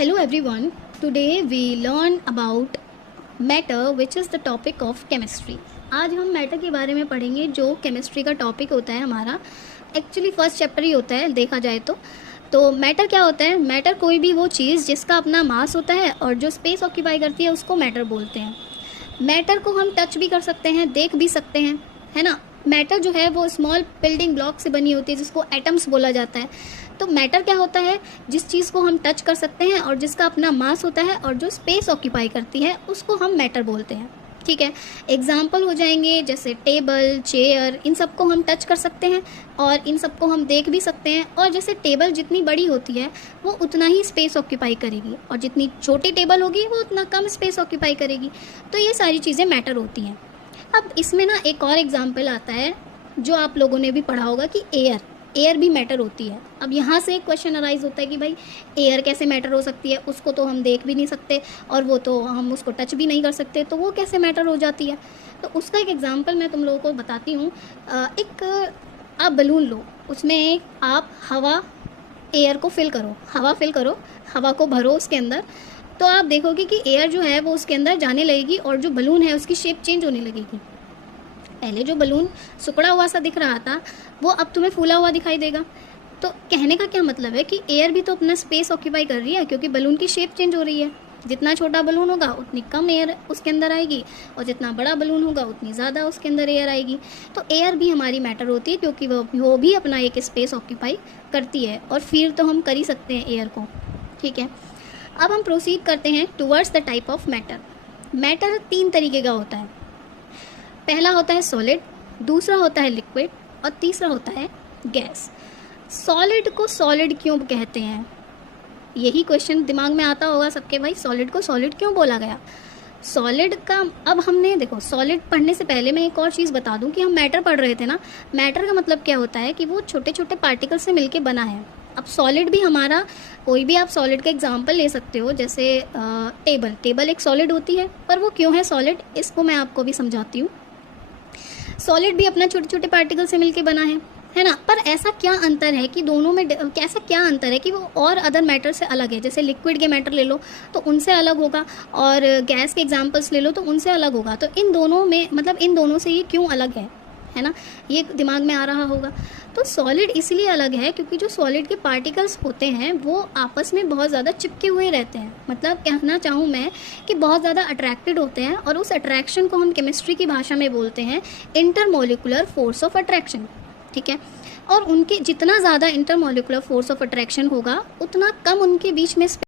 Hello everyone. Today we learn about matter which is the topic of chemistry. आज हम matter के बारे में पढ़ेंगे जो केमिस्ट्री का टॉपिक होता है हमारा. एक्चुअली फर्स्ट चैप्टर ही होता है देखा जाए तो मैटर क्या होता है. मैटर कोई भी वो चीज़ जिसका अपना मास होता है और जो स्पेस ऑक्यूपाई करती है उसको मैटर बोलते हैं. मैटर को हम टच भी कर सकते हैं, देख भी सकते हैं, है ना. मैटर जो है वो स्मॉल बिल्डिंग ब्लॉक से बनी होती है जिसको एटम्स बोला जाता है. तो मैटर क्या होता है, जिस चीज़ को हम टच कर सकते हैं और जिसका अपना मास होता है और जो स्पेस ऑक्यूपाई करती है उसको हम मैटर बोलते हैं. ठीक है, एग्जाम्पल हो जाएंगे जैसे टेबल, चेयर, इन सबको हम टच कर सकते हैं और इन सबको हम देख भी सकते हैं. और जैसे टेबल जितनी बड़ी होती है वो उतना ही स्पेस ऑक्यूपाई करेगी और जितनी छोटी टेबल होगी वो उतना कम स्पेस ऑक्यूपाई करेगी. तो ये सारी चीज़ें मैटर होती हैं. अब इसमें ना एक और एग्जाम्पल आता है जो आप लोगों ने भी पढ़ा होगा कि एयर भी मैटर होती है. अब यहाँ से एक क्वेश्चन अराइज होता है कि भाई एयर कैसे मैटर हो सकती है, उसको तो हम देख भी नहीं सकते और वो तो हम उसको टच भी नहीं कर सकते, तो वो कैसे मैटर हो जाती है. तो उसका एक एग्जांपल मैं तुम लोगों को बताती हूँ. एक आप बलून लो, उसमें आप एयर को फिल करो, हवा को भरो उसके अंदर, तो आप देखोगे कि एयर जो है वो उसके अंदर जाने लगेगी और जो बलून है उसकी शेप चेंज होने लगेगी. पहले जो बलून सिकुड़ा हुआ सा दिख रहा था वो अब तुम्हें फूला हुआ दिखाई देगा. तो कहने का क्या मतलब है कि एयर भी तो अपना स्पेस ऑक्यूपाई कर रही है क्योंकि बलून की शेप चेंज हो रही है. जितना छोटा बलून होगा उतनी कम एयर उसके अंदर आएगी और जितना बड़ा बलून होगा उतनी ज़्यादा उसके अंदर एयर आएगी. तो एयर भी हमारी मैटर होती है क्योंकि वो भी अपना एक स्पेस ऑक्यूपाई करती है और फील तो हम कर ही सकते हैं एयर को. ठीक है, अब हम प्रोसीड करते हैं towards the type of matter. Matter 3 तरीके का होता है. पहला होता है सॉलिड, दूसरा होता है लिक्विड और तीसरा होता है गैस. सॉलिड को सॉलिड क्यों कहते हैं, यही क्वेश्चन दिमाग में आता होगा सबके, भाई सॉलिड को सॉलिड क्यों बोला गया. सॉलिड का अब हमने देखो, सॉलिड पढ़ने से पहले मैं एक और चीज़ बता दूं कि हम मैटर पढ़ रहे थे ना. मैटर का मतलब क्या होता है कि वो छोटे छोटे पार्टिकल से मिलके बना है. अब सॉलिड भी हमारा, कोई भी आप सॉलिड का एग्जांपल ले सकते हो, जैसे टेबल एक सॉलिड होती है. पर वो क्यों है सॉलिड, इसको मैं आपको भी समझाती हूँ. सॉलिड भी अपना छोटे छोटे पार्टिकल से मिलके बना है ना. पर ऐसा क्या अंतर है कि दोनों में ऐसा क्या अंतर है कि वो और अदर मैटर से अलग है. जैसे लिक्विड के मैटर ले लो तो उनसे अलग होगा और गैस के एग्जांपल्स ले लो तो उनसे अलग होगा. तो इन दोनों में मतलब इन दोनों से ये क्यों अलग है ना, ये दिमाग में आ रहा होगा. तो सॉलिड इसलिए अलग है क्योंकि जो सॉलिड के पार्टिकल्स होते हैं वो आपस में बहुत ज़्यादा चिपके हुए रहते हैं. मतलब कहना चाहूँ मैं कि बहुत ज़्यादा अट्रैक्टेड होते हैं और उस अट्रैक्शन को हम केमिस्ट्री की भाषा में बोलते हैं इंटरमोलिकुलर फोर्स ऑफ अट्रैक्शन. ठीक है, और उनके जितना ज़्यादा इंटरमोलिकुलर फोर्स ऑफ अट्रैक्शन होगा उतना कम उनके बीच में